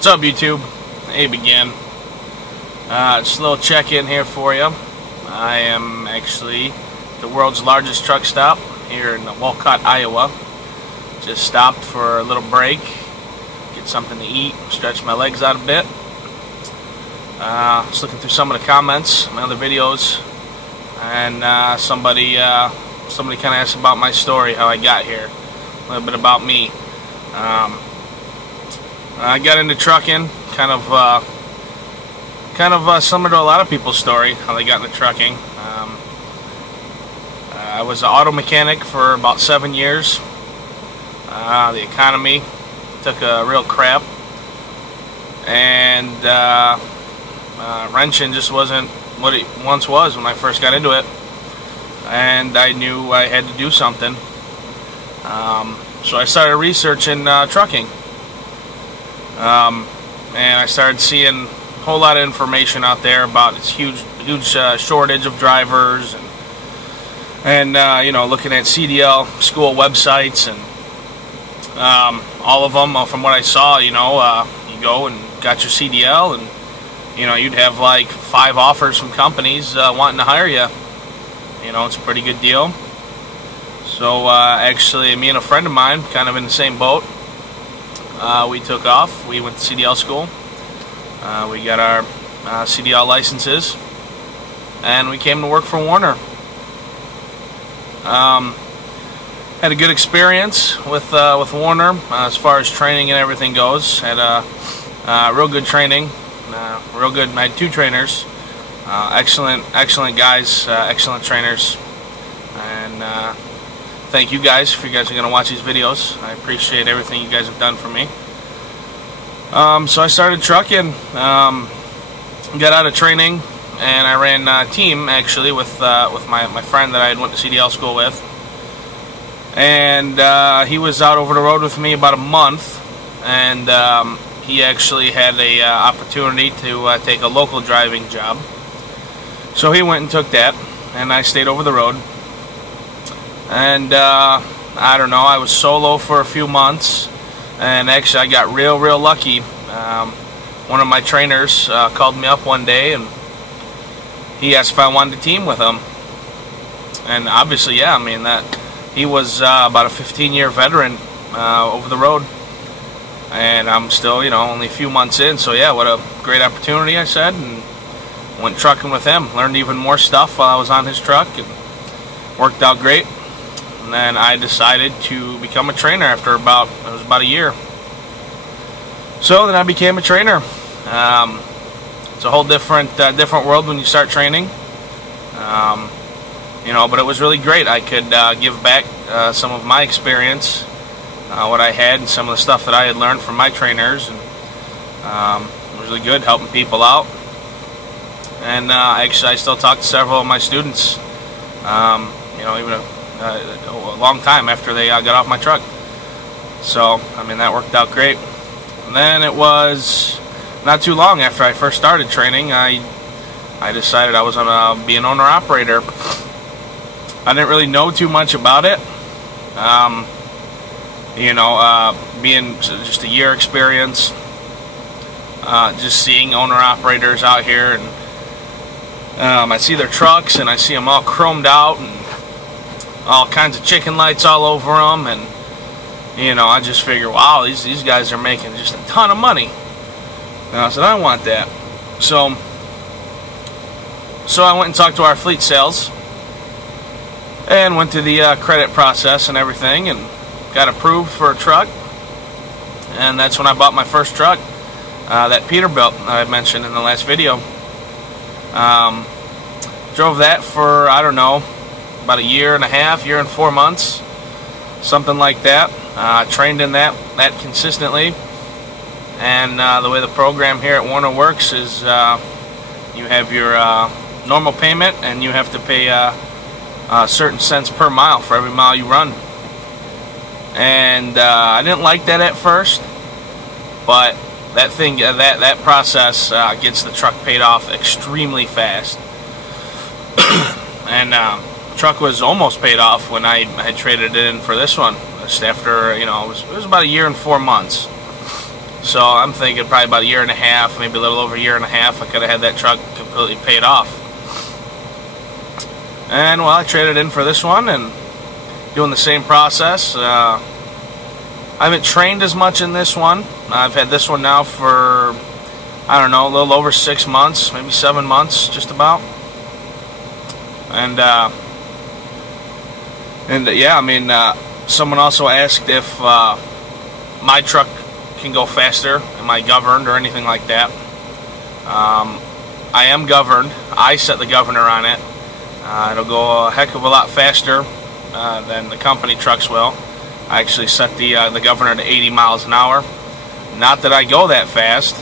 What's up, YouTube? Abe again. Just a little check-in here for you. I am actually the world's largest truck stop here in Walcott, Iowa. Just stopped for a little break, get something to eat, stretch my legs out a bit. Just looking through some of the comments, my other videos, and somebody kind of asked about my story, how I got here, a little bit about me. I got into trucking, kind of similar to a lot of people's story, how they got into trucking. I was an auto mechanic for about 7 years. The economy took a real crap, and wrenching just wasn't what it once was when I first got into it, and I knew I had to do something. So I started researching trucking. And I started seeing a whole lot of information out there about this huge shortage of drivers, and you know, looking at CDL school websites, and all of them, from what I saw, you know, you go and got your CDL, and you know, you'd have like 5 offers from companies wanting to hire you. You know, it's a pretty good deal. So actually, me and a friend of mine, kind of in the same boat, we took off. We went to CDL school. We got our CDL licenses, and we came to work for Werner. Had a good experience with Werner as far as training and everything goes. Had a real good training, real good. I had 2 trainers, excellent guys, excellent trainers, and thank you guys if you guys are going to watch these videos. I appreciate everything you guys have done for me. So I started trucking, got out of training, and I ran a team actually with my friend that I had went to CDL school with. And he was out over the road with me about a month, and he actually had a opportunity to take a local driving job. So he went and took that, and I stayed over the road. And I don't know, I was solo for a few months, and actually I got real lucky. One of my trainers called me up one day, and he asked if I wanted to team with him. And obviously, yeah, I mean, that he was about a 15-year veteran over the road, and I'm still, you know, only a few months in. So yeah, what a great opportunity, I said, and went trucking with him. Learned even more stuff while I was on his truck, and worked out great. And then I decided to become a trainer after it was about a year. So then I became a trainer. It's a whole different world when you start training. You know, but it was really great. I could give back some of my experience, what I had, and some of the stuff that I had learned from my trainers, and it was really good helping people out. And actually, I still talk to several of my students. You know, even a long time after they got off my truck. So, I mean, that worked out great. And then it was not too long after I first started training, I decided I was going to be an owner-operator. I didn't really know too much about it. You know, being just a year experience, just seeing owner-operators out here, and I see their trucks, and I see them all chromed out, and all kinds of chicken lights all over them, and you know, I just figure, wow, these guys are making just a ton of money. And I said, I want that. So I went and talked to our fleet sales, and went through the credit process and everything, and got approved for a truck. And that's when I bought my first truck, that Peterbilt that I mentioned in the last video. Drove that for, I don't know, about a year and a half, year and 4 months, something like that. Trained in that consistently. And the way the program here at Werner works is you have your normal payment, and you have to pay certain cents per mile for every mile you run. And I didn't like that at first, but that process gets the truck paid off extremely fast. And truck was almost paid off when I had traded it in for this one. Just after, you know, it was about a year and 4 months. So I'm thinking probably about a year and a half, maybe a little over a year and a half, I could have had that truck completely paid off. And well, I traded in for this one and doing the same process. I haven't trained as much in this one. I've had this one now for, I don't know, a little over 6 months, maybe 7 months, just about. And yeah, I mean, someone also asked if my truck can go faster. Am I governed or anything like that? I am governed. I set the governor on it. It'll go a heck of a lot faster than the company trucks will. I actually set the governor to 80 miles an hour. Not that I go that fast,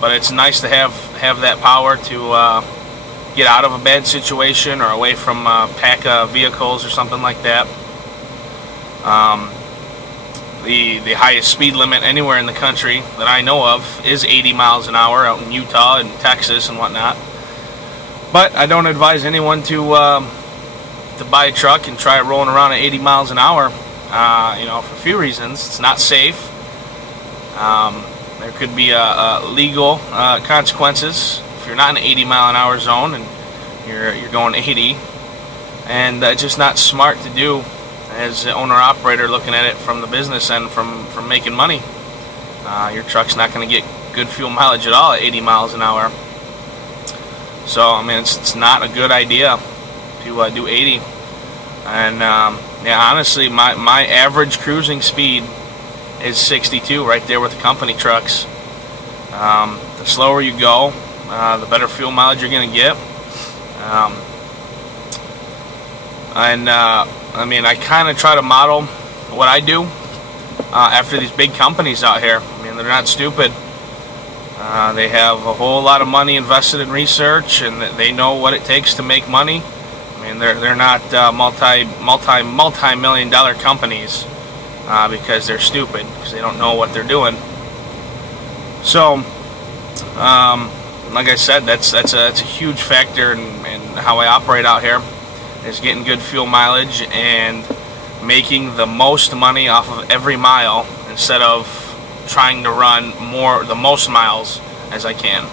but it's nice to have that power to get out of a bad situation or away from a pack of vehicles or something like that. The highest speed limit anywhere in the country that I know of is 80 miles an hour out in Utah and Texas and whatnot. But I don't advise anyone to buy a truck and try rolling around at 80 miles an hour. You know, for a few reasons. It's not safe. There could be legal consequences if you're not in an 80 mile an hour zone and you're going 80. And it's just not smart to do as an owner-operator looking at it from the business end, from making money. Your truck's not going to get good fuel mileage at all at 80 miles an hour. So, I mean, it's not a good idea to do 80. And, yeah, honestly, my average cruising speed is 62, right there with the company trucks. The slower you go, the better fuel mileage you're going to get. I mean, I kind of try to model what I do after these big companies out here. I mean, they're not stupid. They have a whole lot of money invested in research, and they know what it takes to make money. I mean, they're not multi-million dollar companies because they're stupid, because they don't know what they're doing. So, like I said, that's a huge factor in how I operate out here, is getting good fuel mileage and making the most money off of every mile instead of trying to run the most miles as I can.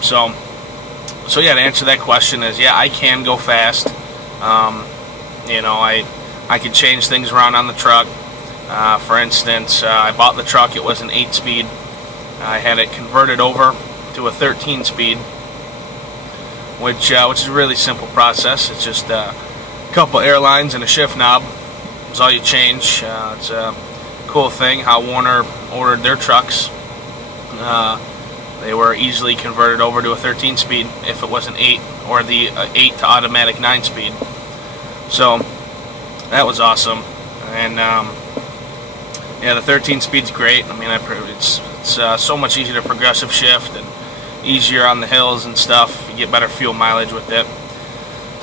So yeah, to answer that question is, yeah, I can go fast. You know, I could change things around on the truck. For instance, I bought the truck, it was an 8-speed. I had it converted over to a 13-speed, which is a really simple process. It's just a couple airlines and a shift knob. That's all you change. It's a cool thing how Warner ordered their trucks. They were easily converted over to a 13-speed if it was an 8, or the 8 to automatic 9-speed. So that was awesome. And yeah, the 13-speed's great. I mean, it's so much easier to progressive shift and easier on the hills and stuff. You get better fuel mileage with it.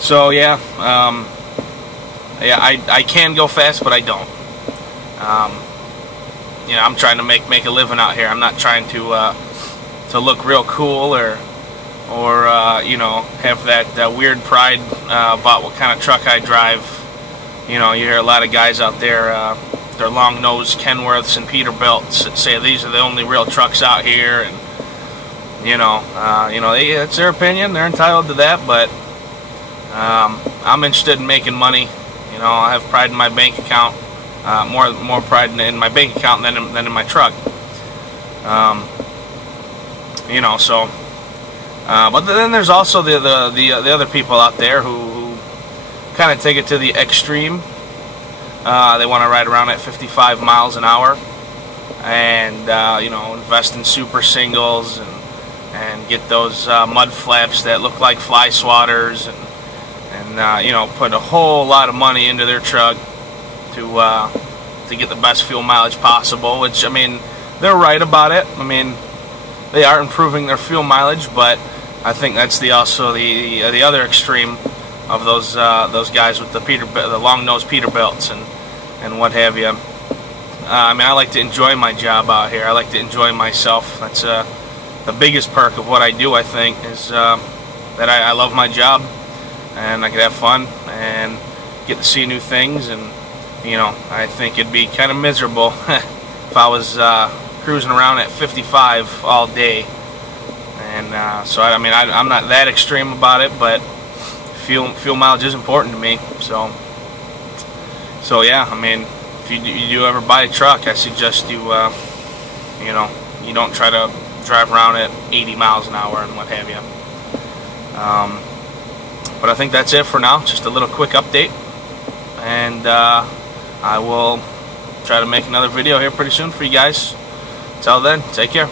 So yeah, yeah, I can go fast, but I don't. You know, I'm trying to make a living out here. I'm not trying to look real cool or you know, have that weird pride about what kind of truck I drive. You know, you hear a lot of guys out there, their long-nosed Kenworths and Peterbilts, that say these are the only real trucks out here, and you know, it's their opinion. They're entitled to that, but I'm interested in making money. You know, I have pride in my bank account, more pride in my bank account than in my truck. You know, so. But then there's also the other people out there who kind of take it to the extreme. They want to ride around at 55 miles an hour, and you know, invest in super singles and get those mud flaps that look like fly swatters, and you know, put a whole lot of money into their truck to get the best fuel mileage possible. Which, I mean, they're right about it. I mean, they are improving their fuel mileage, but I think that's also the other extreme of those guys with the long-nosed Peterbilts and what have you. I mean, I like to enjoy my job out here. I like to enjoy myself. That's the biggest perk of what I do, I think, is that I love my job, and I can have fun and get to see new things. And you know, I think it'd be kind of miserable if if I was cruising around at 55 all day. And so I mean, I'm not that extreme about it, but fuel mileage is important to me. So yeah, I mean, if you do ever buy a truck, I suggest you you know, you don't try to drive around at 80 miles an hour and what have you. But I think that's it for now. Just a little quick update, and I will try to make another video here pretty soon for you guys. Till then, take care.